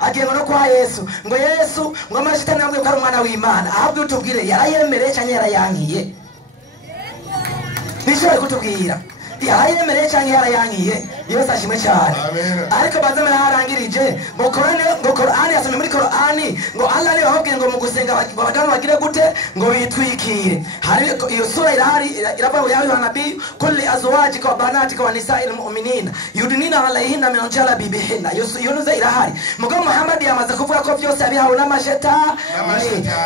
agiye no kwa Yesu ngo Yesu ngo amashitani yambwiye ko ari umwana w'Imana ahabwe utubwire yarayemereye cyangwa yarayankiye nishobora kutubwira yarayemereye cyangwa yarayankiye Yesu ashimwe cyane ariko bazamera harangirije ngo Qur'ani yasomye muri Qur'ani ngo Allah ari babwiye ngo mu gusenga abagabo bagire gute ngo bitwikire hari iyo sura irahari iravuga ya nabii kulli azwajika wa banatika wa nisa'il mu'minina yudnina alayhinna min jalabibihinna iyo nuze irahari mugabo Muhammad yamaze kuvuga ko byose abihawe n'amashetani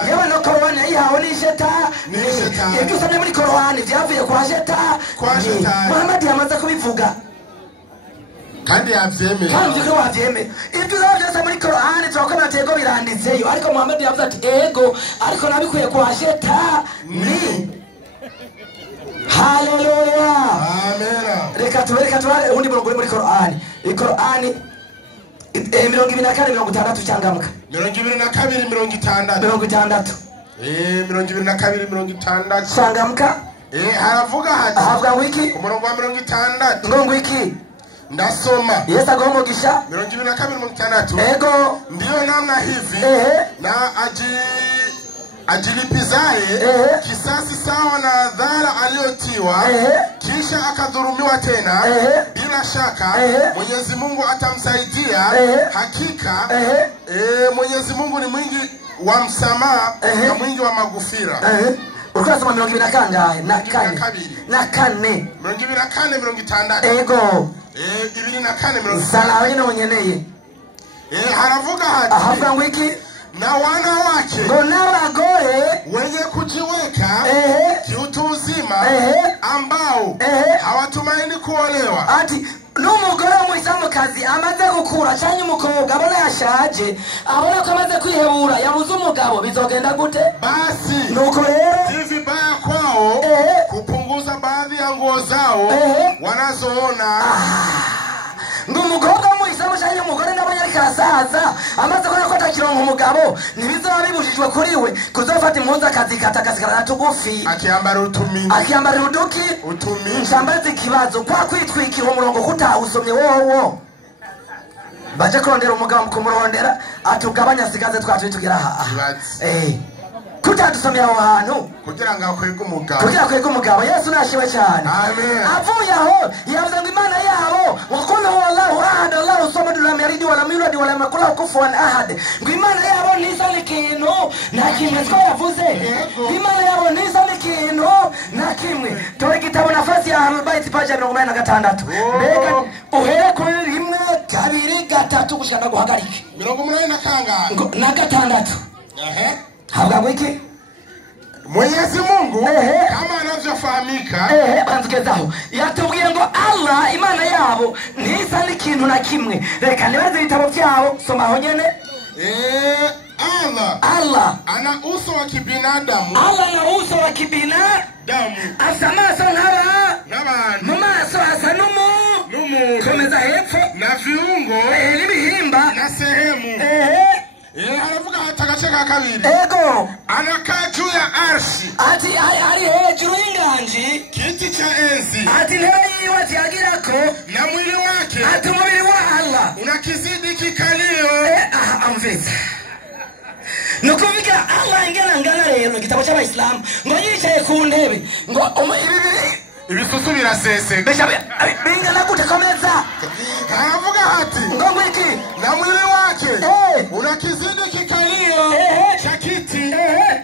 yewe no Qur'ani yahawe n'ishetani ibyo usomye muri Qur'ani byavuye kwa shetani Muhammad yamaze kubivuga kandi yavyemeye kandi ko wavyemeye ibyo byose muri Qur'ani turakomera tego biranditseyo ariko Muhammad yavuze ati ego ariko nabikuye kwa shetani haleluya amen reka tubare undi murongo muri Qur'ani Qur'ani 24:60 cyangamuka 22:60 22:60 cyangamuka haravuga hati ahabwa wiki umurongo wa 60 ngo wiki ndasoma Yesu agomogisha 22:60 ego ndio namna hivi na ajilipizaye kisasi sawa na adhara aliyotiwa kisha akadhulumiwa tena bila shaka Mwenyezi Mungu atamsaidia hakika Mwenyezi Mungu ni mwingi wa msamaha na mwingi wa magufira ukasoma 22 na kane 22:60 ego 24:60 sala wino wenyeneye haravuga hati ahabwa wiki na wanawake ngo n'abagore wenye kujiweka kiutu uzima ambao hawatumaini kuolewa ati n'umugore w'umuislamukazi amaze gukura cyangwa umukobwa abona yashaje abona ko amaze kwihebura yabuze umugabo bizogenda gute basi nuko rero si vibaya kwao kupunguza baadhi ya nguo zao wanazoona ngo umukobwa w'umuislamu cyangwa umugore n'abanya karasaza amaze kubona ko atakironka umugabo ntibizaba bibujijwe kuri we kuzofata impunzi akazikatakazikana tugufi akiyambara uduki nshambaze ikibazo kwa kwitwikira umurongo kutawusomye wowo baje kurondera umugabo kumurondera atugabanya sigaze twatu tugera aha kutadusomye aho hantu kugira ngo akwege umugabo Yesu nashiwe cyane avuye aho yavuze ngo Imana yabo wakona wallahu ahad Allahu samad lam yalid wa lam yulad wa lam yakul lahu kufuwan ahad ngo Imana yabo nisa n'ikintu na kimwe ko yavuze Imana yabo nisa n'ikintu na kimwe tore gitabo nafasi ya Ahlul-Bayt page 86 mbega uhere kuri 1 2 3 gushaka guhagarika 80 na gatandatu habwa wiki Mwenyezi Mungu kama anavyofahamika banzukezaho yatubwiye ngo Allah Imana yabo nisa n'ikintu na kimwe reka nibaze ibitabo byabo soma aho nyene Allah ana uso wa kibinadamu Allah ana uso wa kibinadamu asa maso n'abantu mu maso asa n'umuntu komeza hepfo na viungo n'ibihimba na sehemu haravuga hata agace ka kabiri ego anakaa juu ya arshi ati ari hejuru y'inganji kiti cha enzi ati ntebe yiwe atiyagirako na mwili wake ati umubiri wa Allah unakizidi kikalio amvisa nukuvuga Allah ngana rero igitabo cy'abayisilamu ngo yicaye ku ntebe ngo ibisusu birasese bingana gute komeza haravuga hati ngo wiki na mwili wake unakizidi kikalio cha kiti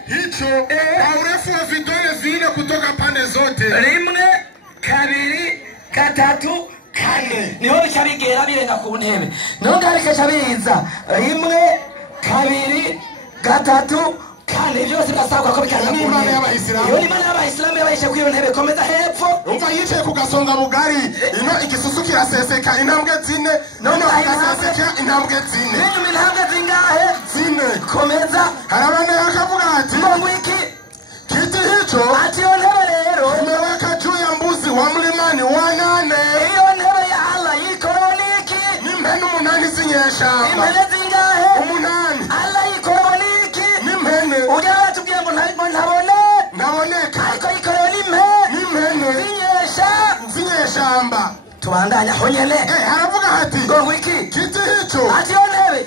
hicho na urefu wa vidole vile kutoka pande zote 1 2 3 4 niho bicabigera birenga ku ntebe nongareke cabiza 1 2 3 kandi byose basabwa ko bikana ku Imana y'Abayisilamu yo Imana y'Abayisilamu yabayishe ku iyo ntebe komeza hepfo umva yicaye ku gasonga bugari ino igisusu kiraseseka intambwe 4 none agaseseka intambwe 4 n'inyu intambwe zingahe 4 komeza harabana yakavuga ati ngo wiki kiti hicho ati yo ntebe rero imeweka juu ya mbuzi wa mlimani wa 8 iyo ntebe ya Allah yikoloniki ni mpenu 8 zinyeshamba imene zingahe 8 Allah yikoloniki ujya batubwira ngo ntaboneka ariko yikorera n'impene zinyeshamba tubandanya aho nyene haravuga hati ngo wiki kiti hicho ati yo ntebe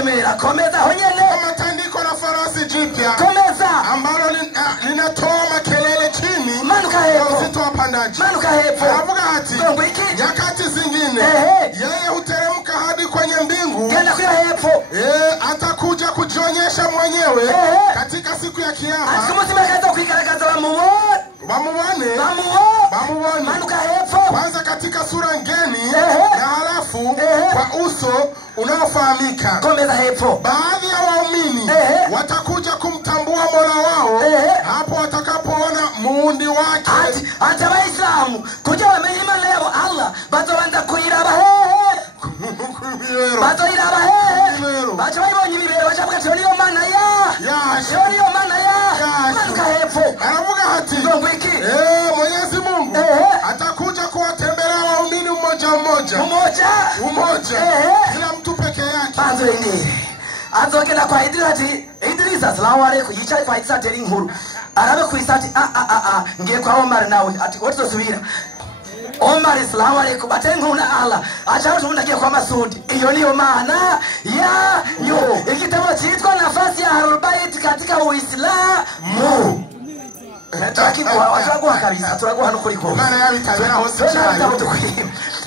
kuremera. Komeza honyene. Kama tandiko la farasi jipya Komeza. ambalo linatoa makelele chini. Manuka hepo. Uzito wa pandaji. Manuka hepo. Aravuga hati. Gongo iki. Nyakati zingine. Yeye huteremka hadi kwenye mbingu. Genda kuya hepo. Atakuja kujionyesha mwenyewe katika siku ya kiyama. Asikumuzima kaza kuigaragaza bamuone. Bamuone. Manuka hepo. Kwanza katika sura ngeni na halafu kwa uso unaofahamika. Komeza hepo. Baadhi ya waumini watakuja kumtambua Mola wao hapo watakapoona muundi wake. Ati Waislamu kuja wamenye Imana yabo Allah bazobanza kuyiraba bazoyiraba baca bayibonye ibibero bacavuga ati niyo Mana niyo Mana Manuka hepfo. Aravuga hati Mwenyezi Mungu atakuja kuwatembelea waumini mmoja kila mtu peke yake. Banzo indi azogenda kwa Idrisa assalamu alaykum yicaye kwa Idrisa teri inkuru arabe kwisati ngiye kwa Omar nawe ati wotosubira Omar assalamu alaykum atenkuna Allah acha tundagiye kwa Masudi. Iyo niyo Mana yo ikitabo cyitwa nafasi ya Ahlul Bait katika Uislamu. Turaguha kabisa turaguha nukuri ko Mana yabitabera hose cyane.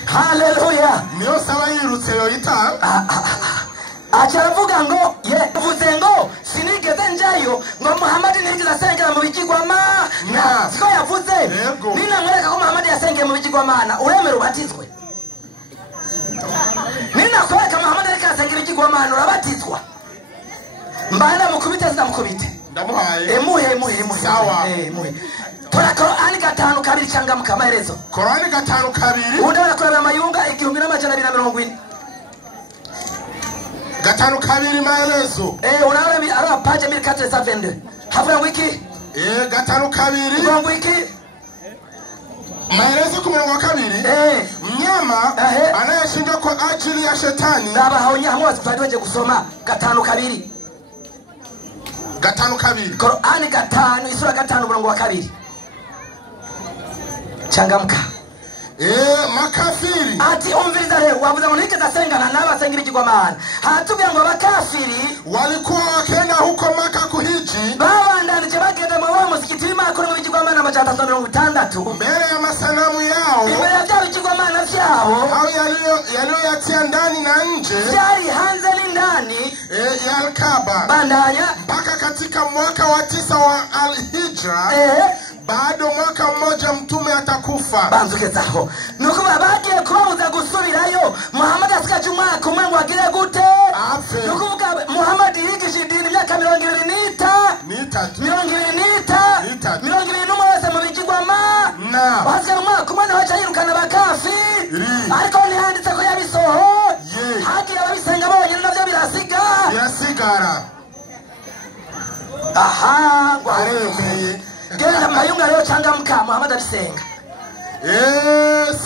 Haleluya. Niyo saba yirutse yo ita Achavuga ngo uvuze ngo sinigeze njayo ngo Muhammad nigeze asengera mu bigirwamana. Siko yavuze nina mwereka ko Muhammad yasengeye mu bigirwamana uremera ubatizwe. Nina kwereka Muhammad yasengera ibigirwamana urabatizwa. Mbana mukubite ndamukubite. Ndamuhaye. Muhe. Sawa. Muhe. Tora Qur'ani 5:2 cyangwa mukamaherezo. Qur'ani 5:2. Udara kuraba mayunga 1240. 5:2 maelezo. Unaona ara page 1472. Havuga wiki? 5:2. Ngo wiki? Maelezo 12. Mnyama anayeshinda kwa ajili ya shetani. Baba haonya hamwe tutaje kusoma 5:2. 5:2. Qur'ani 5 sura 5 mlango wa 2. Changamka. Makafiri. Ati umviriza leo wavuza ngo nike dasengana n'abasengira ikigwamana. Hatubya ngo abakafiri walikuwa wakenda huko Maka kuhiji. Babandanije bagenda mu wa muzikiti w'Imana mu bigirwamana 360. Mbele ya masanamu yao. Imbere ya bigirwamana vyao. Hao yaliyoyatia ndani na nje. Yari hanze ni ndani. Ya Al-Kaaba. Bandanya. Mpaka katika mwaka wa 9 wa Al-Hijra. Bado mwaka mmoja mtume atakufa. Banzukezaho nuko babagiye kubabuza gusubirayo Muhammad asikaje umwaka umwe ngo agire gute nuko Muhammad yigishije idini myaka 23 wese mu bigirwamana waza umwaka umwe wacha yirukana abakafiri ariko ntihanditse ko yabisoho hagiye ababisenga bonyine navyo birasigara. Aha ngo aremeye genda mayunga leo changamka Muhammad abisenga.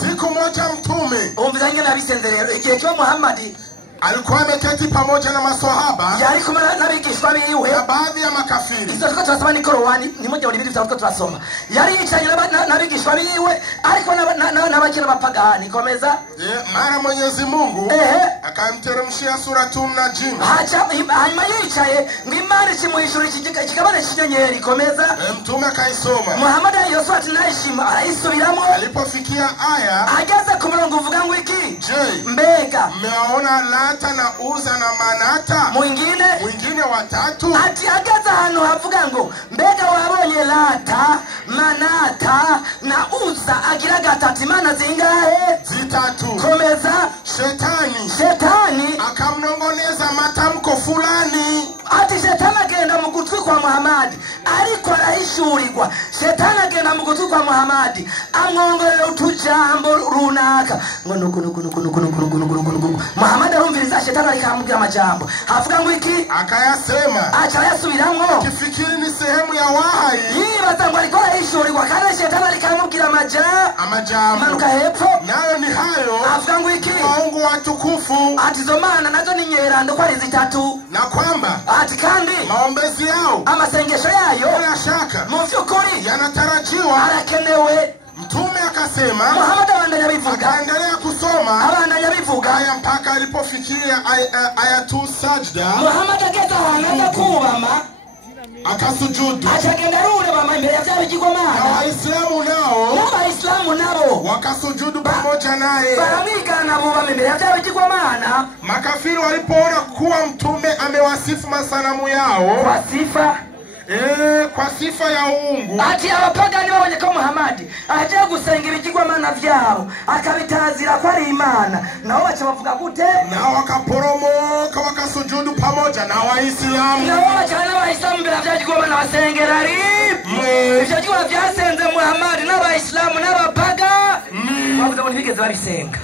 Siku moja mtume umvizanye nabisenze rero igihe cyo Muhammad alikuwa ameketi pamoja na maswahaba yari kumwe n'abigishwa biwe na baadhi ya makafiri. Izo tuko turasoma ni Qur'ani ni moja wali bibiri turasoma yari yicaye n'abigishwa biwe ariko n'abakira bapagani. Komeza. Mara Mwenyezi Mungu akamteremshia suratul Najm. Hanyuma yicaye ngo Imana ikimuhishura ikigabane cy'inyenyeri. Komeza. Mtume akaisoma. Muhammad iyo surati nayishima arayisubiramo. Alipofikia aya ageze ku murongo uvuga ngo iki? Je, mbega mmeona Lata na Uza na Manata? Mwingine watatu. Ati ageze hano havuga ngo mbega wabonye Lata, Manata na Uza agira gatatu Imana zingahe? Zitatu. Komeza. Shetani akamnongoneza matamko fulani. Ati shetani agenda mu gutwi kwa Muhammad ariko arahishurirwa. Shetani agenda mu gutwi kwa Muhammad amwongorera utujambo runaka ngo nuko Muhammad arumviriza shetani arikamubwira amajambo havuga ngo iki? Akayasema. Acha yasubiramwo. Kifikiri ni sehemu ya wahi. Yibaza ngo ariko arahishurirwa kandi shetani arikamubwira amajambo. Manuka hepfo. Nayo ni hayo. Avuga ngo iki? Mungu watukufu. Ati zo mana nazo ni nyerando kwa zitatu. Na kwamba ati kandi maombezi yao amasengesho yayo bila shaka mu vyukuri yanatarajiwa arakenewe. Mtume akasema, Muhammad abandanya bivuga, akaendelea kusoma abandanya bivuga aya mpaka alipofikia aya tu sajda. Muhammad ageza ahantu kubama akasujudu, akagenda arureba imbere ya bya bigirwamana. N'Abayisilamu nabo wakasujudu pamoja naye, baramwigana bubama imbere ya bya bigirwamana. Makafiri walipoona kuwa Mtume amewasifu masanamu yao kwa sifa ya uungu, ati abapagani babonye ko Muhammad aje gusenga ibigirwamana byabo akabitazira ko ari Imana, nabo baca bavuga gute? Nao wakaporomoka wakasujudu pamoja na Waislamu. Nabo baca n'Abayisilamu imbere ya bya bigirwamana basengera rimwe. Ibyo bigirwa byasenze Muhammad n'Abayisilamu n'abapaga bavuga ngo ntibigeze babisenga.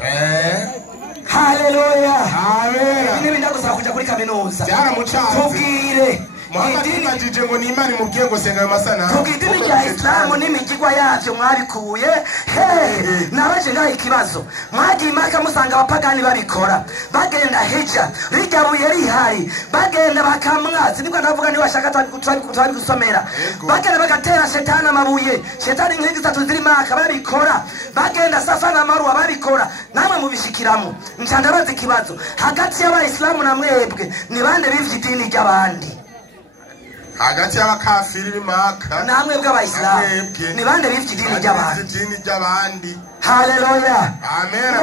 Haleluya, amen. Nibi ndagusaba kuja kuri kaminuza tubwire Muhammad ajije ngo ni Imana imubwiye ngo senga amasana. Tugidini ya Islamu n'imigirwa yavyo mwabikuye. Nabaje ngaho ikibazo. Mwagiye Maka musanga abapagani babikora. Bagenda hija, rigabuye rihari. Bagenda bakamwazi, nibwo ndavuga ni washaka twabi gusomera. Bagenda bagatera shetani amabuye. Shetani nk'ingi zitatu ziri Maka babikora. Bagenda Safa na Marwa babikora. Namwe mubishikiramo. Nchandabaza ikibazo. Hagati y'Abayisilamu na mwebwe ni bande bivye idini ry'abandi? Hagati y'abakafiri b'Imaka namwe bw'Abayisilamu ni bande bivye idini ry'abandi? Haleluya, amen.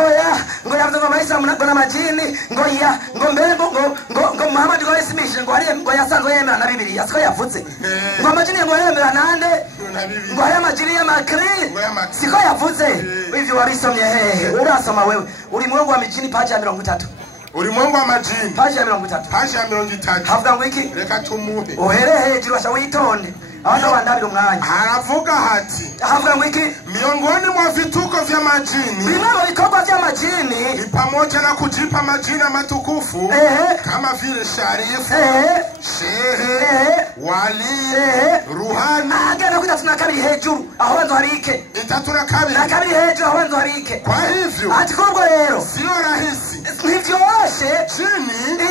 Ngo yavuze ngo Abayisilamu nabwo n'amajini ngo mbere ngo Muhammad ngo yasimishe ngo yasanzwe yemera na Bibiliya siko yavuze. Ngo amajini ngo yemera nande? Ngo aya majini y'amakri siko yavuze. Ivyo wabisomye hehe? Urasoma wewe uri mwangu wa mijini page ya 30. Ulimwengu wa majini page ya 30. Page ya 30. Havuga ngo iki? Reka tumuhe. Ohere hejuru washa witonde. Abana bandabira umwanya. Haravuga hati. Havuga ngo iki? Miongoni mwa vituko vya majini. Bimwe mu bikorwa vya majini ni pamoja na kujipa majina matukufu kama vile Sharif, Shehe, Wali, Ruhani. Agenda ku 32 hejuru aho bantu harike. 32 hejuru aho bantu harike. Kwa hivyo ati kubwo rero sio rahisi. Nivyooshe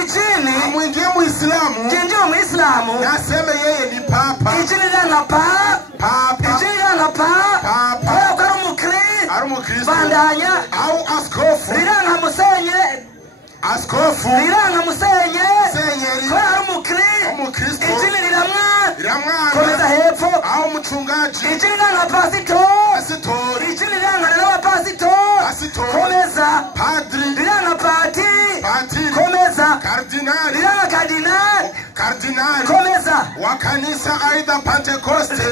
Ijini amwingie Muislamu. Jinjio Muislamu naseme yeye ni papa. Ijini lana papa. Ijini lana papa. Kwa umukristo bandanya au askofu. Liranga musenye askofu. Liranga musenye kwa umukristo. Ijini liramwa komeza hepfo au mchungaji. Ijini lana pastor. Ijini lana na pastor. Komeza padri. Liranga patri. Komeza kardinali. Liranga kardinali. Komeza wa kanisa aidha Pentecoste.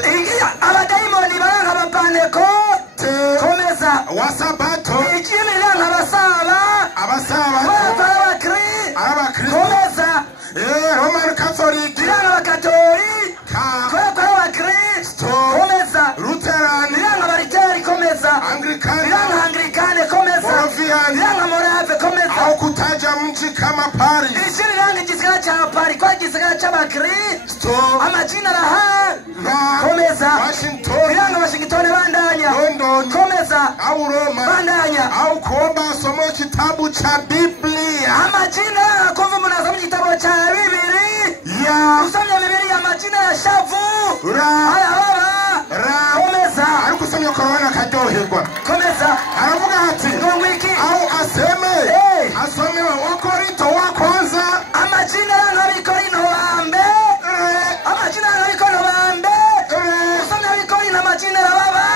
Abadaimoni baranga ba Pentecoste. Komeza wa Sabato. Ijini lana abasaba abakristo. Komeza Roman Catholic. Liranga abakatolika. Kwa abakristo. Komeza Lutheran. Liranga abariteri. Komeza Anglican. Liranga Anglikane. Komeza Liranga Morave. Komeza au kutaja mji kama Paris. Ijini langa igisagara cha Paris kwa igisagara c'abakristo. Amajina raha. Komeza Washington. Liranga Washington bandanya. London. Komeza au Roma bandanya. au kuomba asome kitabu cha Biblia. Amajina kumva munasoma kitabu cha Biblia. Usomye Biblia amajina ya shavu. Haya baba. Komeza alikusomya corona kadoherwa. Komeza aravuga hati ngwiki au aseme asome wa Korinto wa kwanza. Amajina y'Abikorino bambe. Amajina y'Abikorino bambe. Usomye Abikorino amajina baba.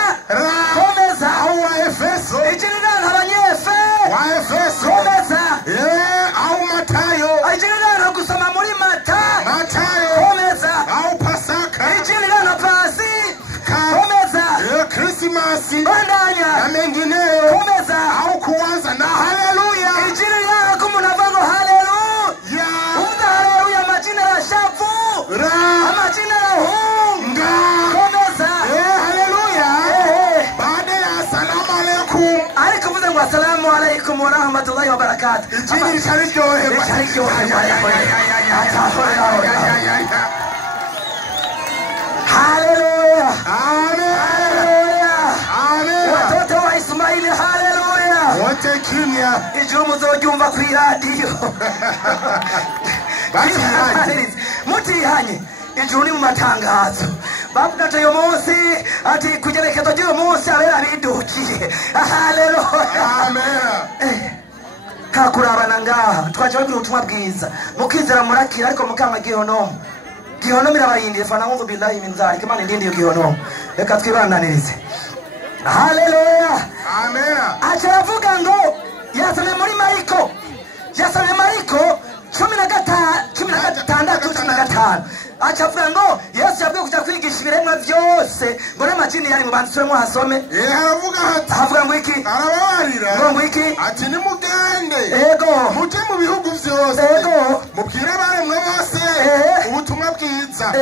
Komeza au wa Efeso. Ijina y'Abanyefe. Wa Efeso. Komeza au Matayo. Ijina gusoma muri Matayo. Komeza au Pasaka. Ijina na pasi. Komeza Christmas bandanya na mengineyo. Komeza au kuanza na haleluya. Ijina yako mnavango haleluya. Haleluya majina ya shavu. Amajina ya hunga. Komeza haleluya. Baada ya assalamu alaykum. Alikuvuza ngo assalamu alaykum wa rahmatullahi wa barakatuh. Ijini lisharyohebwa. Haleluya. Amen. Amen. Watoto wa Ismaili haleluya. Wote kimya. Ijuru muzoryumva ku radio. Mutihanye ijuru ni mu matangazo. bavuga ati uyu munsi ati kugerekezo ry'uyu munsi abera bidukiye. Haleluya. Amen. Kakurabana ngaha twaje bagira ubutumwa bwiza mukizera murakira ariko mukama gihonomo irabarindira fana ngungu billahi min zalik imana indindi yo gihonomo reka twibandanirize. Haleluya. Amen. Achavuga ngo yasome muri Mariko 16:15 achavuga ngo Yesu yabwiye kuja kwigisha ibiremwa byose ngo n'amajini yari mu banditswemo hasome. Aravuga ati avuga ngo iki arababarira ngo iki ati nimugende ego muje mu bihugu byose ego mubwire abaremwe bose ubutumwa bwiza.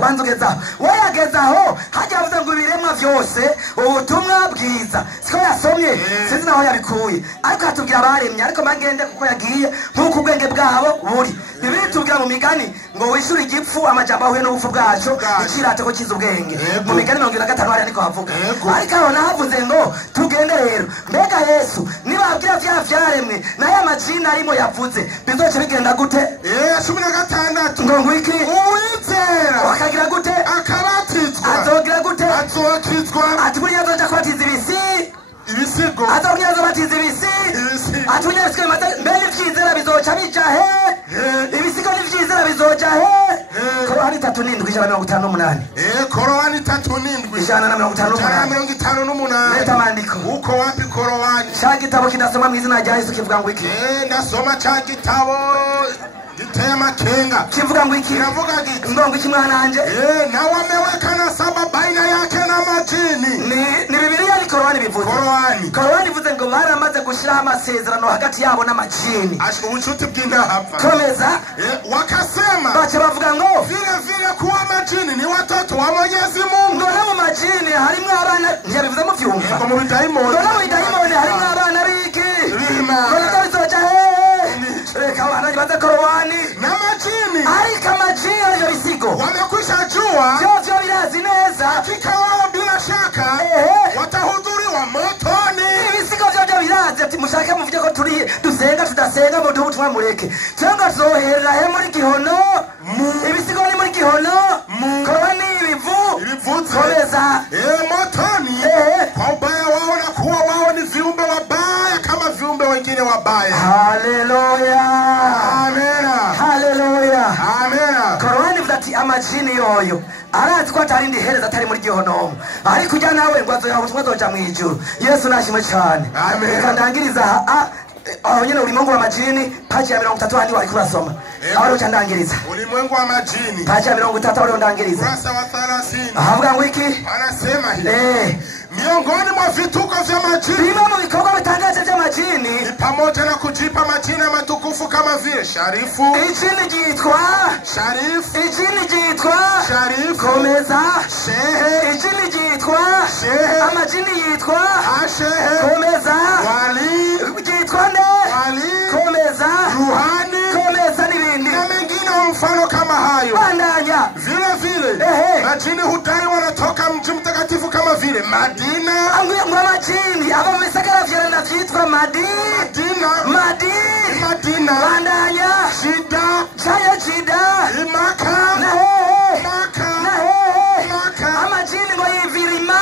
Banzugezaho wayagezaho hajya avuze ngo ibiremwa byose ubutumwa bwiza siko yasomye sinzi naho yabikuye ariko atubwira abaremye ariko magende kuko yagiye nkuko ubwenge bwabo buri bibiri tubwira mu migani ngo wishuri igipfu amajambo ahuye n'ubupfu bwacu ikirate ko kiza ubwenge mu migani 25 hari niko havuga ariko aho nahavuze ngo tugende rero mbega Yesu nibabwira vyaremwe naye amajina arimo yavuze bizoce bigenda gute? 16 ngo iki uwizera wakagira gute akabatizwa azogira gute azokizwa atuburiye azoja kubatiza ibisigo azogira azobatiza atuburiye sikwe mbele vyizera bizoca bija he ibisigo n'ivyizera bizoja he Korowani 3:58 Korowani 3:58 leta mandiko uko wapi Korowani cha gitabo kidasoma mu izina rya Yesu kivuga ngo iki ndasoma cha gitabo giteye makenga kivuga ngo iki kiravuga giti ngo iki mwana wanje na wamewekana saba baina yake na majini ni Biblia ni Korowani bivuze Korowani bivuze ngo baramaze gushiraho amasezerano hagati yabo n'amajini ubucuti bw'indahapfa komeza wakasema bacha bavuga ngo vile kuwa majini ni watoto wa Mwenyezi Mungu ngo mu majini harimo abana ntiyabivuze mu vyumva ngo mu bidayimoni harimo abana biki rima reka wana baza Korowani na majini ariko amajini ayo bisigo wamekwisha jua vyo birazi neza hakika wao bila shaka watahudhuriwa motoni. Ibisigo vyo birazi ati mushaka muvye ko turi dusenga tudasenga mu dubu twamureke cyangwa zohera he muri gihono ibisigo ni muri gihono Korowani ibivuze komeza motoni kwa ubaya wao na kuwa wao ni viumbe wabaya kama viumbe wengine wabaya. Haleluya. Amen. Haleluya. Amen. Korowani vati amajini yoyo arazi ko atarindi hereza atari muri gihono ari kujya nawe ngo azoya ubutumwa zoja mu ijuru. Yesu nashimwe cyane. Amen. Kandangiriza aho nyene ulimwengu wa majini paji ya 33 handi wari kurasoma aho cyandangiriza ulimwengu wa majini paji ya 33 wari ndangiriza kurasa wa 30 ahavuga ngo iki anasema hivi miongoni mwa vituko vya majini bimwe mu bikorwa bitangaje vya majini ni pamoja na kujipa majina matukufu kama vile Sharifu ijini jitwa Sharifu ijini jitwa Sharifu komeza Shehe ijini jitwa Shehe amajini yitwa Shehe komeza Wali jitwa ne Wali komeza Ruhani komeza n'ibindi na mengine mfano kama hayo. Bandanya vile majini hudai wanatoka mji mtakatifu kama vile Madina angwe majini aba misakara vyana na vyitwa Madina bandanya shida Maka amajini ngo yivirima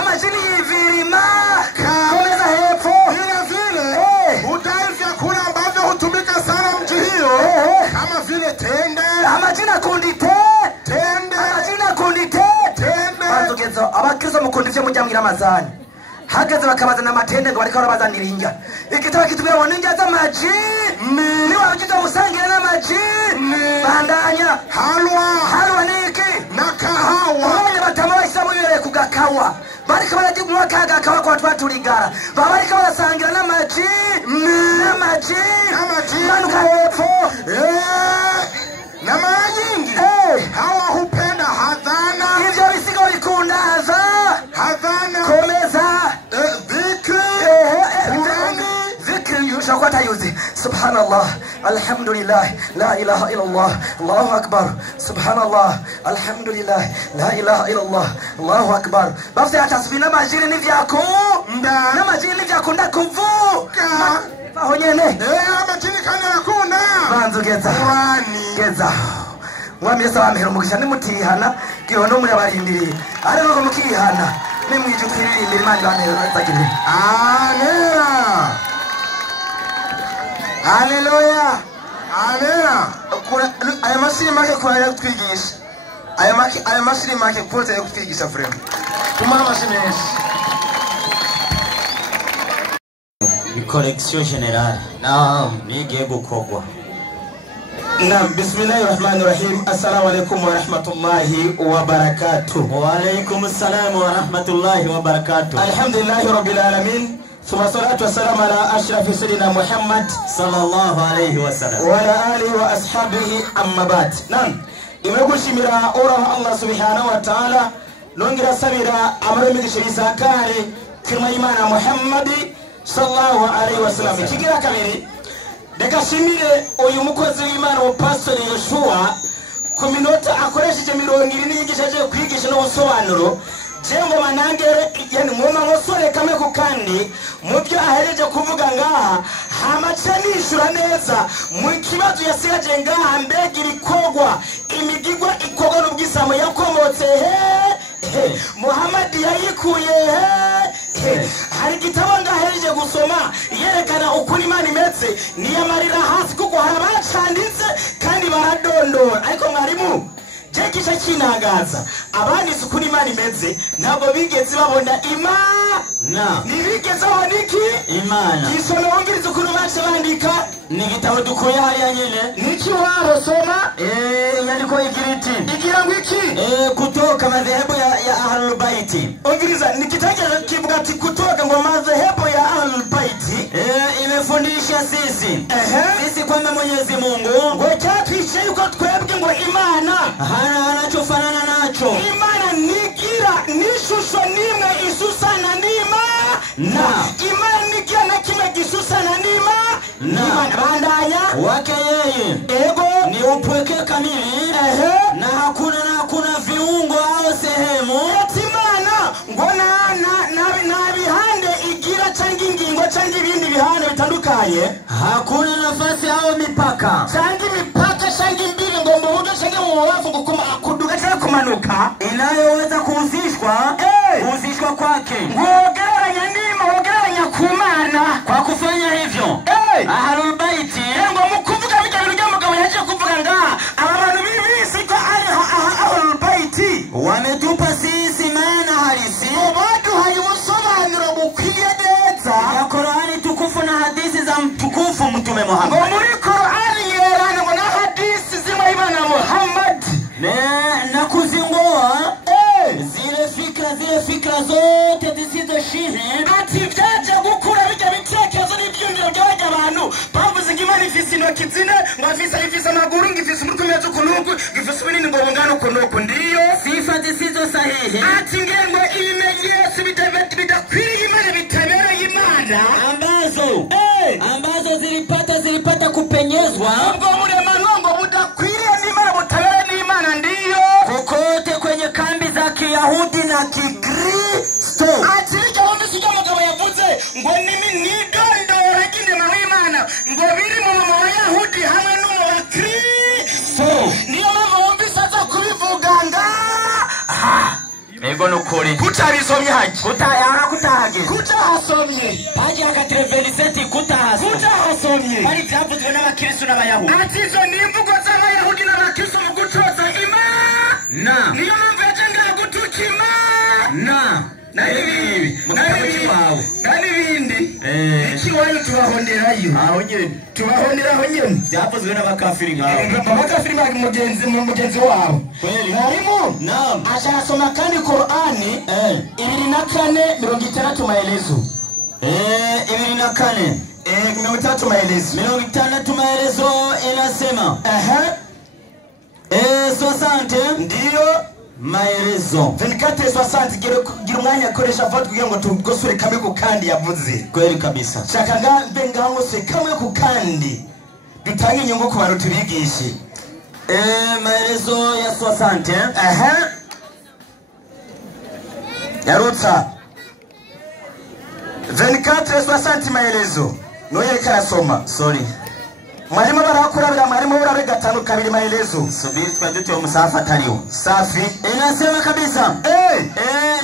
amajini yivirima komeza hepfo vile hudai vyakula ambavyo hutumika sana mji hiyo kama vile tende amajini akundi banzugezo abakristo mukundi vyo mujya mwiramazani hageze bakabazana amatende ngo bariko barabazanira injya igitabo kitubwira ngo ninjya z'amajini ni wabugize musangira n'amajini bandanya halwa niki na kahawa abanye batama bahisamu yere kugakawa bariko baragimwa kagakawa kwa twaturigara bariko barasangira n'amajini manuka hepfo na mara nyingi hawa hupenda hadhana hivyo bisigo bikunda hadhana komeza dhikri yushakuwa tayuzi subhanallah alhamdulillah la ilaha illallah Allahu akbar subhanallah alhamdulillah la ilaha illallah Allahu akbar basi atasbina majini ni vyako na majini vyakunda kuvuka aho nyene amajini kana yakunda banzu geza mwami Yesu abamhera umugisha nimutihana kiho no muri abarindiriye ariko ko mukihana nimwijukirira Imana ibamhera zakiri. Amen. Haleluya. Amen. Aya mashiri make kwa kutwigisha. Aya mashiri make pote yo kutwigisha frame. Tuma mashiri menshi. Correction générale. Naam, nigiye gukogwa. Naam, bismillahirrahmanirrahim. Assalamu alaikum wa rahmatullahi wa barakatuh. Wa alaikum assalam wa rahmatullahi wa barakatuh. Alhamdulillahi rabbil alamin. ثم الصلاة والسلام على أشرف سيدنا محمد صلى الله عليه وسلم وعلى آله وأصحابه أما بعد. نعم imegushimira ora Allah subhanahu wa ta'ala nongira sabira amare migishiriza kare kirma imana Muhammad sallallahu alaihi wasallam kigira kabiri dekashimire uyu mukozi w'Imana wa Pastor Yoshua ku minota akoresheje 20 yigishaje kwigisha no busobanuro Jengo manangere yani muma ngosore kame kukandi mubyo ahereje kuvuga ngaha hamacanishura neza mu kibazo yasigaje ngaha mbega irikogwa imigigwa ikogwa n'ubwisamo yakomotse Muhammad yayikuye hari gitabo ngahereje gusoma yerekana ukuri Imana imeze niyamarira hasi kuko harabacanditse kandi baradondora ariko mwarimu Jekisha kinagaza abandi sukuri Imana imeze ntabwo bigeze babona Imana nibigeze aboniki Imana kisome wongiriza ukuri bace bandika ni gitabo dukuye hariya nyene niki waro soma yandiko igiriti igira ngo iki kutoka madhehebu ya Ahlul Bait ongiriza nikitaja kivuga ati kutoka ngo madhehebu ya Ahlul Bait imefundisha sisi kwamba Mwenyezi Mungu ngo cyatwishe yuko twebwe ngo Imana hana anachofanana nacho Imana nigira nishusho nimwe isusana n'Imana Imana nigira na kimwe gisusana n'Imana bandanya wake yeye ego ni upweke kamili na hakuna viungo au sehemu Imana ngo na bihande igira cyangwa ingingo cyangwa ibindi bihande bitandukanye hakuna nafasi au mipaka cyangwa imipaka cyangwa imbibi ngo mbuge cyangwa mu wafu gukoma akuduga cyangwa kumanuka inayoweza kuhusishwa kwake ngogeranya ndimo ngogeranya kumana kwa kufanya hivyo Ahlul Bait ngo mukuvuga bijya bintu by'umugabo yaje kuvuga ngaha abantu bibisi ko ari Ahlul Bait wametupa sisi maana halisi baduhaye ubusobanuro bukwiye neza ya Qur'ani tukufu na hadithi za mtukufu Mtume Muhammad ngo muri Qur'ani yerana ngo na hadithi zimwe Imana Muhammad na kuzingoa zile fikra zote zisizoshiri ati byaje gukura bijya bitekerezo n'ibyumviro by'abajya abantu bavuze ngo Imana ifise intoki zine ngo ifise amaguru ngo ifise umutwe umeze ukunuku ifise ubunini ngo bungana ukunuku ndiyo sifa zisizo sahihi ati ngengo ibimenyetso bidakwiriye Imana bitabereye Imana ambazo zilipata kupenyezwa ubwo muremano ngo budakwiriye n'Imana butabereye n'Imana ndiyo kokote kwenye kambi za Kiyahudi na Kikristo ati icyo wumvise icyo mugabo yavuze ngo nidondora ry'indema w'Imana ngo biri mu Bayahudi hamwe no mu Bakristo niyo mpamvu wumvise aza kubivuga ngaha ego nukuri kutabisomye haje kutahasomye paji akatreveliseti kutahasomye bari byavuzwe n'abakristo n'abayahudi ati izo ni imvugo z'Abayahudi n'Abakristo mu gucoza Imana niyo mpamvu yaje ngaha gutuka Imana n'ibindi ikiwanyu tubahonderayo aho nyene tubahonderaho nyene byavuzwe n'abakafiri nk'abo abakafiri nka mugenzi wabo kweli mwarimu naam ashasoma kandi Qur'ani 24:60 maelezo 24 60 maelezo 60 maelezo inasema 60 ndiyo maelezo 24:60 gira umwanya akoresha vuba kugira ngo tugosure kamwe ku kandi yavuze kweli kabisa shaka ngambe ngangose kamwe ku kandi dutange inyungu ku bantu tubigishe maelezo ya 60 yarutsa 24:60 maelezo noye karasoma sorry Mwalimu barakurabira mwalimu urabe gatanu kabiri maelezo. Subiri twadutoe msafa atariwo. Safi. Inasema kabisa.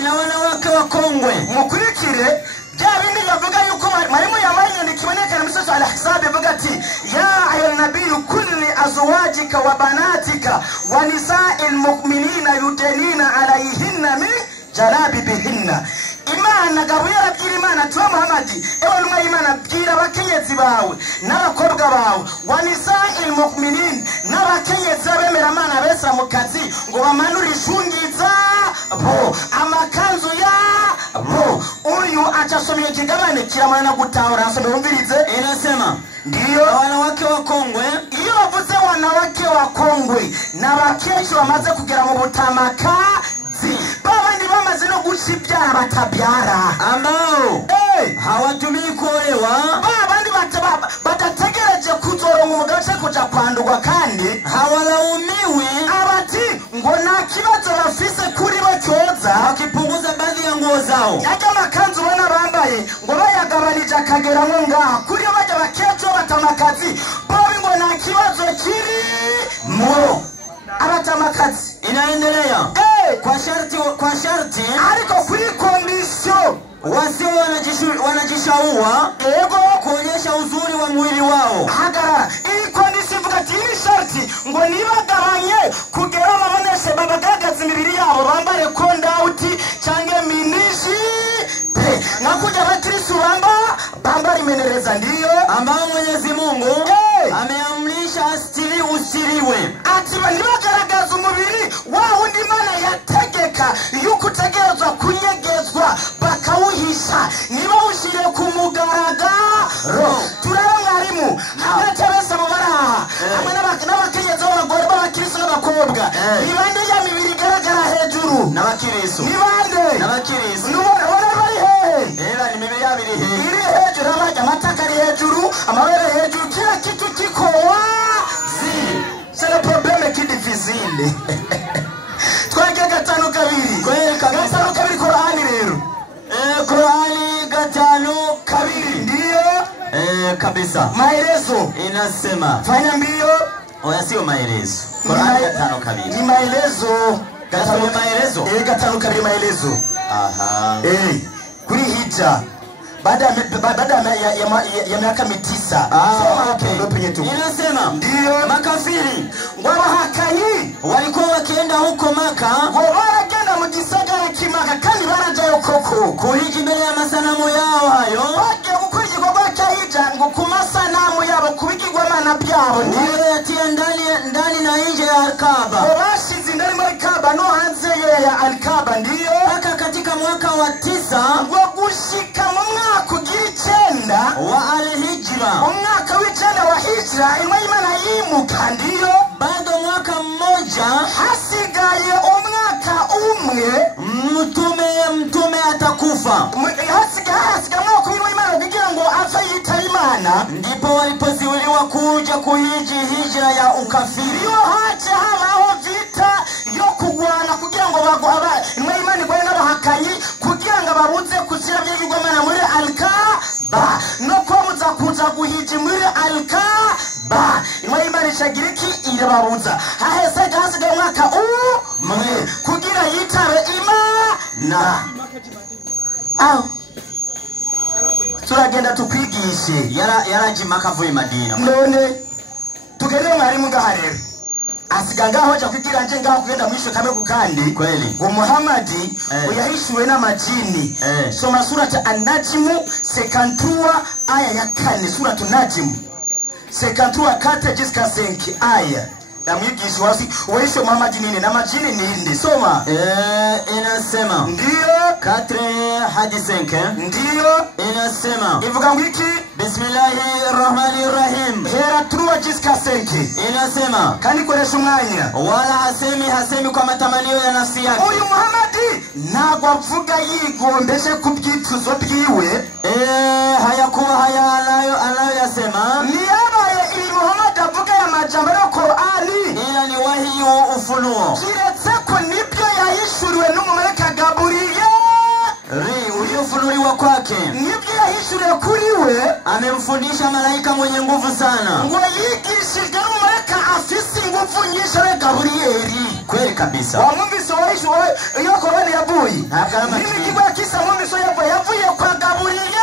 Na wanawake wakongwe mukurikire bya bindi bavuga yuko mwalimu yamanye ndikiboneka na misozo al-Ahzab bavuga ati ya ayyuhan nabiyyu kulli azwajika wa banatika wa nisa'il mu'minina yudnina alayhinna min jalabibihinna. Imana Gabriel abwira Imana tuwa Muhammad ewe numwe Imana abwira abakenyezi bawe n'abakobwa bawe wa nisa'il mu'minin n'abakenyezi bemera Imana besa mu kazi ngo bamanure ishungiza bo amakanzu ya bo uyu achasomye kigabane kiramana gutahura asome umvirize. Inasema ndiyo wanawake wakongwe. Iyo bavuze wanawake wakongwe n'abakecuru bamaze kugera mu butamaka babandi bamaze no gucibyara batabyara ambao hawatumii kuolewa, babandi batategereje kuzoronka umugabo cyo kuja kwandurwa kandi hawalaumiwi abati ngo nta kibazo bafise kuri bo cyoza wakipunguza baadhi ya nguo zao. Yaje amakanzu bana bambaye ngo bayagabanije akageramo ngaha kuri bo bajya bakecuru batamakazi bobi ngo nta kibazo kiri mo abatamakazi. Inaendelea kwa sharti ariko kuri condition wasio wanajishaua ego kuonyesha uzuri wa mwili wao. Hagara iyi condition ivuga ati ni sharti ngo nibagabanye kugera baboneshe babagaragaza imibiri yabo bambare kondauti cyangwa minishi nakuja bakristo bambara imenereza ndiyo ambao Mwenyezi Mungu ameamrisha usitiriwe. Ati banibagaragaza umubiri wa undi Imana yategeka yuko utegerezwa kunyegezwa bakawuhisha niba ushire ku mugaragaro. Turaba mwarimu hagati y'abese mu baraha hamwe n'abakenyezi b'abagore b'abakristo n'abakobwa nibande ya mibiri igaragara hejuru n'abakristo nibande n'abakristo nubona bari hehe ni mibiri yabiri iri hejuru abajya amataka ari hejuru amabere hejuru kila kitu kikowa c'est le problème qui difficile. Twage gatanu kabiri gatanu kabiri Qur'ani rero Qur'ani gatanu kabiri ndiyo kabisa maelezo inasema fanya mbio oya sio maelezo. Qur'ani gatanu kabiri ni maelezo gatanu kabiri maelezo. Aha kuri hija baada ya miaka 9 inasema ndiyo makafiri wabahakanyi walikuwa wakienda huko Maka waragenda mu gisagara kimaka kandi barajayo koko kuhiji mbele ya masanamu yao hayo bagiye gukora igikorwa cya hija ngo ku masanamu yabo kubigirwamana byabo ndiyo yatia ndani na nje ya Al-Kaaba bashize ndani muri Kaaba no hanze ya Al-Kaaba ndiyo mpaka katika mwaka wa 9 ngo gushika mu mwaka ugiricenda wa al-Hijra umwaka w'icenda wa hijra Imana yimuka ndiyo bado mwaka mmoja hasigaye umwaka umwe mtume atakufa hasigaye mwaka umwe Imana kugira ngo apfe yitaba Imana ndipo walipoziwiliwa kuja kuhiji hijra ya ukafiri. Iyo haje habaho vita yo kugwana kugira ngo Imana igwane n'abahakanyi kugira ngo babuze kuzira by'igomana muri Al-Kaaba no komuza kuza guhiji muri Al-Kaaba Imana ishagira iki irababuza haheze hasigaye umwaka umwe kugira yitabe Imana. Turagenda tukwigishe yaraje Maka avuye Madina none tugere mwarimu ngaharero asiga ngaho aja kwigira nje ngaho kugenda mwisho kamwe kukandi kweli ngo Muhammad uyahishuwe n'amajini. Soma surata An-Najm 53 aya ya 4 suratu Najm 53 4 jusqu'à 5 aya na mwigishi wasi waisho Muhammad nini na majini nini soma. Inasema ndiyo 4 hadi 5 ndiyo inasema ivuga ngiki Bismillahirrahmanirrahim hera 3 jusqu'à 5 inasema kandi koresha umwanya wala hasemi kwa matamanio ya nafsi yake. Uyu Muhammad nagwa avuga yigombeshe kubyituzo byiwe hayakuwa haya anayoyasema ni yabaye ili Muhammad avuga ya majambo ya Qur'ani ila ni wahi ufunuo kiretse ko nibyo yahishuriwe n'umumarayika Gabriel uyofunuliwa kwake nibyo yahishuriwe yamwishyuriye kuri we, amemfundisha malaika mwenye nguvu sana. ngo yigishijwe n'umumarayika afise ingufu nyinshi we Gaburiyeli. Kweli kabisa. Wamwumvise wahishuwe iyo korani yavuye. Nini kigo kisa mwumvise yavuye kwa Gaburiyeli.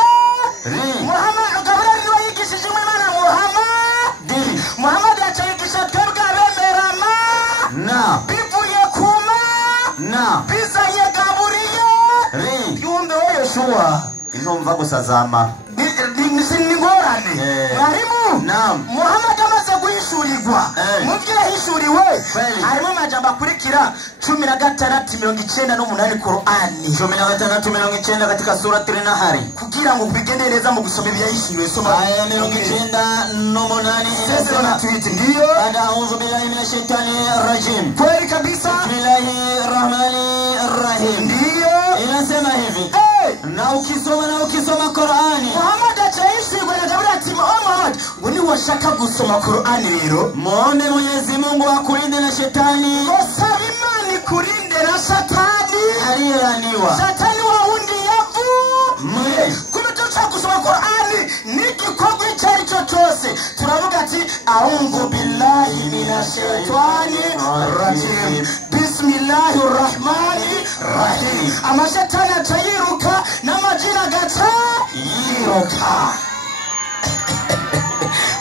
Muhammad Gaburiyeli niwe yigishije Imana Muhammad. Muhammad yacayigisha twebwe abemerama. Na bivuye kuma. Na bizaye Gaburiyeli. Yumve we Yoshua. intumva gusazama. Ni ngorane. Mwarimu. Naam. Muhammad amaze guhishurirwa. Muvyo yahishuriwe harimo amajambo akurikira 16:98 Qur'ani. 16:90 katika sura Trinahari. Kugira ngo bigende neza mu gusoma ibyahishuriwe soma aya 98 sasa na tweet ndiyo. A'udhu billahi minash shaitani rajim. Kweli kabisa. Bismillahir rahmanir rahim. Ndiyo. Inasema hivi. Na ukisoma Qur'ani. Muhammad achaishirwa na Gabriel ati Muhammad, wani washaka gusoma Qur'ani rero. Muombe Mwenyezi Mungu akulinde na shetani. Osaba Imana ikurinde na Satani. Aliyelaniwa. Satani wa wundi yavu. Mwe. Kumetoka kusoma Qur'ani nigikorwa icyari cyo cyose. Turavuga ati a'udhu billahi minash shaitani rajim. Bismillahir rahmanir rahim. Amashetani atayiruka n'amajina gata yiruka.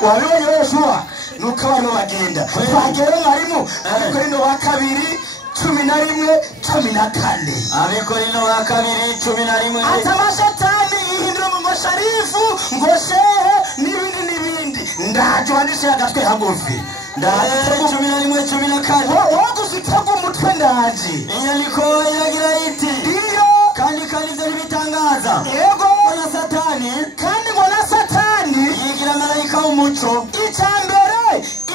Wabibonye Yoshua nuko abantu bagenda bagera mwarimu Abikorino wa kabiri 11:14 Abikorino wa kabiri 11 atamashetani ihindura ngo sharifu ngo shehe n'ibindi ndaje wandishe agatwe hagufi ndaje 11:14 wagusitaga umutwe ndaje inyandiko iragira iti iyo kandi ivyo bitangaza yego na Satani kandi ngo na Satani yigira malaika w'umuco. Icyambere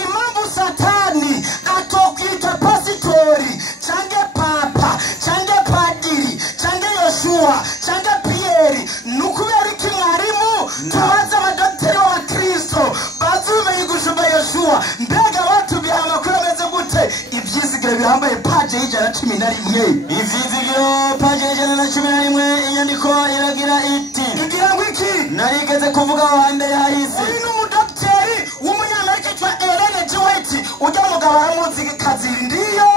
impamvu Satani atokwita pasitori cyangwa papa cyangwa padiri cyangwa Yoshua cyangwa Pierre nukubera iki mwarimu tubaza abadokiteri b'Abakristo bazumenye gushumba Yoshua mbega batubwiye amakuru ameze gute ibyizigiro bihambaye paje y'ijana 11 Ivyizigiro paje y'ijana 11 inyandiko iragira iti igira ngo iki narigeze kuvuga wa mbere hahise uyu n'umudokiteri w'umunyamerika yitwa Ellen G. White ujya mugabo aramuzi kaziri ndiyo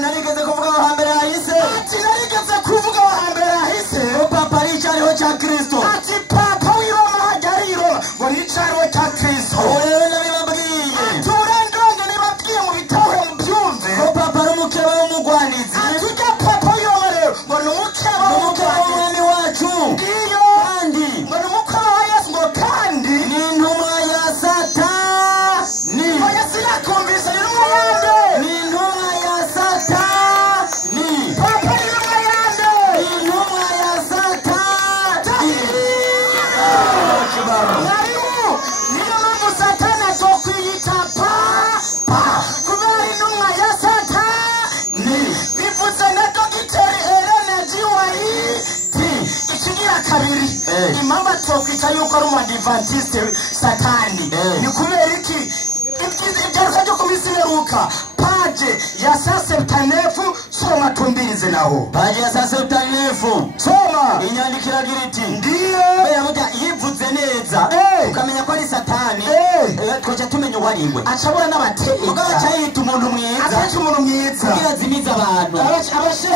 narigeze kuvuga wa mbere hahise ati narigeze kuvuga wa mbere hahise ko papa ari icyariho cya Kristo ati papa w'Iroma hajyariro ngo ni icyariho cya Kristo rero nabibabwiye turendonge nibabwiye mu bitaho mu byumve ko papa ari umukeba w'umugwanizi ati ujya papa w'Iroma rero ngo ni umukeba w'umwami wacu ndiyo kandi ngo ni umukeba wa Yesu ngo kandi ni intumwa ya Satani. ngo Yesu yakumvise ni n'umuyande Ni intumwa ya Satani. papa ni n'umuyande Ni intumwa ya Satani. mwarimu niyo mpamvu Satani atokwiyita papa kubera intumwa ya Satani bivuze na dogiteri Ellen G. White. Ikigira kabiri impamvu atokwita yuko ari umu-Adventiste Satani ni kubera iki ibyaruka byo ku minsi iheruka paje ya 79 soma tumbirize naho Paji ya 79 soma inyandiko iragira iti ndiyo burya yivuze neza ukamenya ko ari Satani twaje tumenya uwo ari we acabura n'abateye mugabo cyayita umuntu mwiza ataca umuntu mwiza kugira azimize abantu abashehe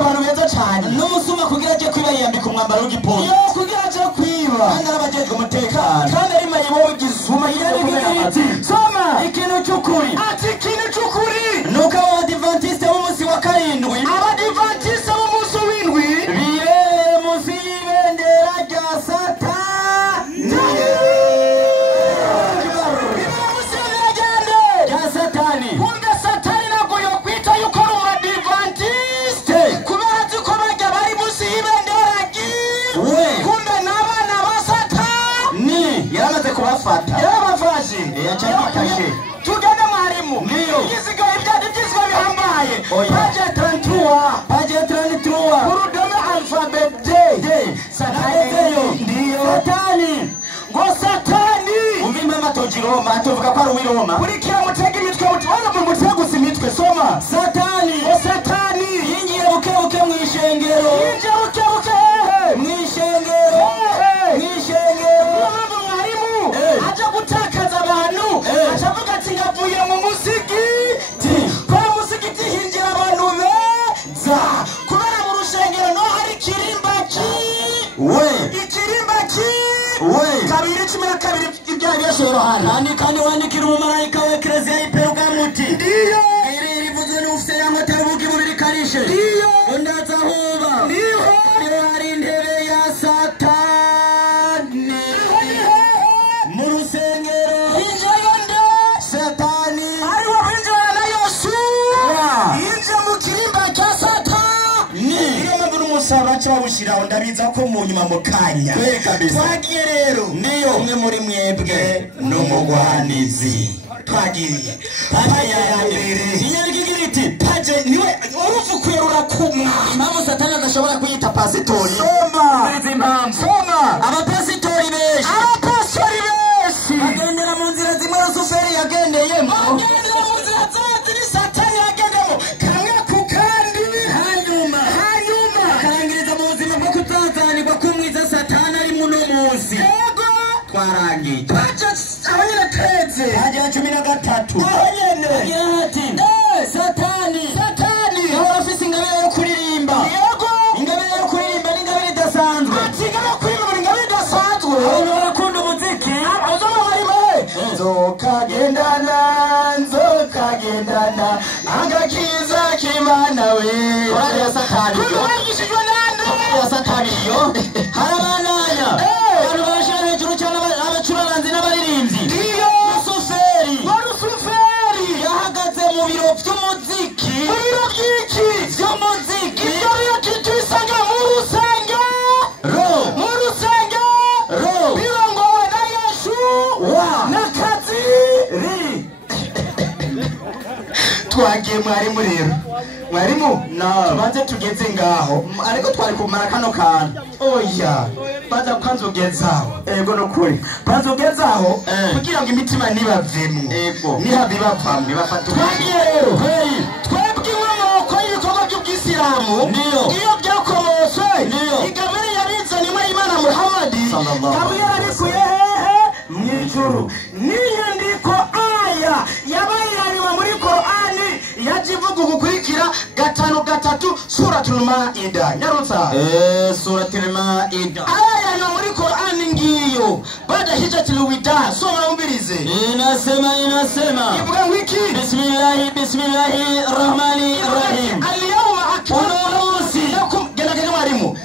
abantu beza cyane n'umusuma kugira aje kwiba yambika umwambaro w'igipolisi iyo kugira aje kwiba kandi arabajejwe umutekano kandi ari mayibo w'igisuma soma ikintu cy'ukuri ati ikintu cy'ukuri nuko abadivantiste b'umunsi wa karindwi abadivantiste b'umunsi w'indwi birere munsi y'ibendera rya Satani rya Satani. kumbe Satani ntabwo yokwita yuko ari umu-Adventiste kubera ati ko bajya bari munsi y'ibendera we kumbe n'abana ba Satani yaramaze kubafata yarabafashe yacyagitashe tugende mwarimu Ndiyo. ibyizigiro bihambaye Oya. paje 33 paji ya 33 urudome alphabet D Satani ndiyo Satani ngo Satani umva impamvu tojiroma tuvuga ko ari uw'Iroma kurikira mutega imitwe mutwara mu mutwe gusa imitwe soma Satani ngo Satani yinjiye buke buke mu ishengero yinjiye buke buke hehe mu ishengero hehe mu 12 ibyaha byose Yohana kandi wandikira umumarayika wa Eklezia y'Iperugamuti ndiyo iri rivuzwe n'ufite y'amatabuki mubiri karishe ndiyo ndaza huba ndiyo hari intebe ya Satani mu rusengero injira nde Satani ari wabinjira na Yosuwa inje mu kirimba cya Satani niyo mpamvu n'umusaruro cyabushyiraho ndabiza ko mu nyuma mu kanya twagiye rero niyo umwe muri mwebwe n'umugwanizi twagiye paje ya mbere inyandiko igira iti paje niwe uruvukuye rurakumwa impamvu Satani adashobora kuyita pasitori soma abapasitori benshi bagendera mu nzira zimwe Rusuferi yagendeyemo bagendera mu nzira zose Satani yagendemo kamwe ku kandi hanyuma karangiriza mu buzima bwo kutazanirwa kumwiza Satani ari muno munsi yego twarangiye paje abanyene teze paje ya 13 abanyene agira ati Satani aho afise ingabire yo kuririmba yego ingabire yo kuririmba n'ingabire idasanzwe ati ingabire yo kuririmba n'ingabire idasanzwe abantu barakunda umuziki nzokagendana agakiza k'Imana we ya Satani kumuragishijwe nande ya Satani yo harabananya abantu bashira hejuru cyane abacuraranzi n'abaririmbyi iyo Rusuferi yahagaze mu biro by'umuziki mu biro by'iki by'umuziki ibyo biro tuyisanga mu rusengero birongowe na Yosuwa n'akazi twagiye mwarimu rero mwarimu tubanze tugeze ngaho ariko twari kumara kano kantu oya baza kwanza ugezaho ego nukuri banza ugezaho kugira ngo imitima nibavemo nihabibavamo nibafata twagiye rero twebwe inkomoko y'ibikorwa by'ubwisilamu iyo byakomotse igabire yabizaniwe Imana Muhammadi kabwe yarabikuye hehe mw'ijuru n'inyandiko aya yabaye yanyuma muri Qur'ani yajivuga gukurikira 5 suratul Maida nyarutsa suratul Maida aya no muri Qur'ani ngiyo baada hijatul wida soma umbirize inasema ivuga wiki bismillahir rahmanir rahim al-yawma akmaltu lakum gena mwarimu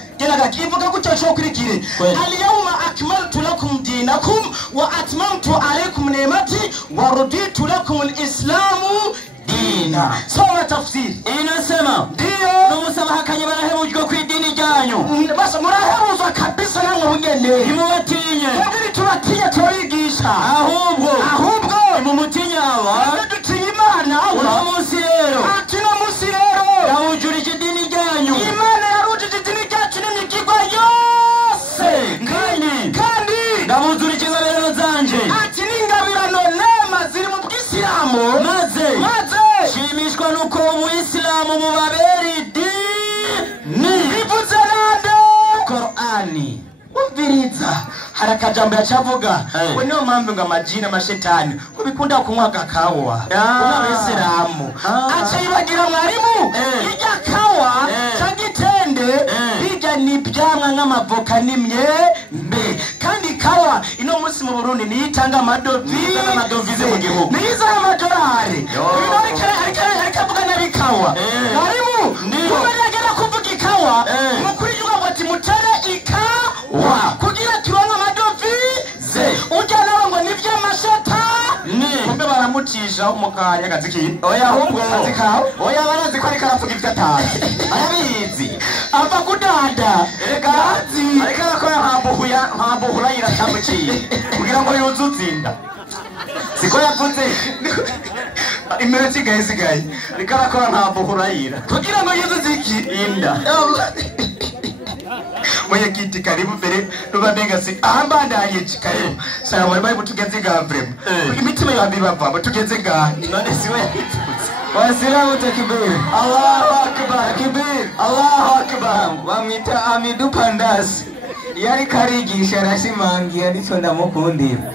ivuga gutyo cyo kurikire al-yawma akmaltu lakum dinakum wa atmamtu alaykum ni'mati wa raditu lakum al-islamu dina soma tafsiri inasema ndio numusabahakanye barahebujwe ku idini ryanyu basa murahebuzwa kabisa namwe bugende imubatinye kandi tubatiye turigisha ahubwo mumutinya aba dutinye Imana uno munsi rero yawujurije idini ryanyu Imana yarujije idini ryacu n'imigirwa yose kandi ndabuzurije ingabirano zanje ati n'ingabirano nema ziri mu bw'isilamu maze shimishwa nuko ubuyisilamu mubabera idini bivuze nande Qur'ani umviriza harakajambo yacavuga we niyo mpamvu ngo amajini amashetani kubikunda kunywa kawa n'abisilamu aca yibagira mwarimu irya kawa cyangitende bijya n'ibyamwa nk'amavoka n'imyembe kandi kawa ino munsi mu Burundi niyitanga amadovize mu gihugu niza amadolari ariko avuga nabi kawa mwarimu kuberagera kuvuga ikawa mukuri yuga ngo ati mutere ikawa kugira turonke amadovize ujya nawe ngo nivyo amashetani kumbe baramucisha umukanya gaziki oya ahubwo azikaho oya barazi ko ariko aravuga ivyo atazi arabizi ava kudanda gazi ariko akora nkambuhura yiracamuciye kugira ngo yuzutsinda siko yavuze imere sigaye ariko arakora nkambuhura yira kugira ngo yuzuziki inda moya kiti karibu mbere nubanenga si ahambandanye karibu sana mwari bari tugeze gavrem imitima yabibava tugeze ga none siwe wasiramu takbir Allahu akbar bamwita Amidu Pandasi yari karigisha rashimangi yanditse ndamukundira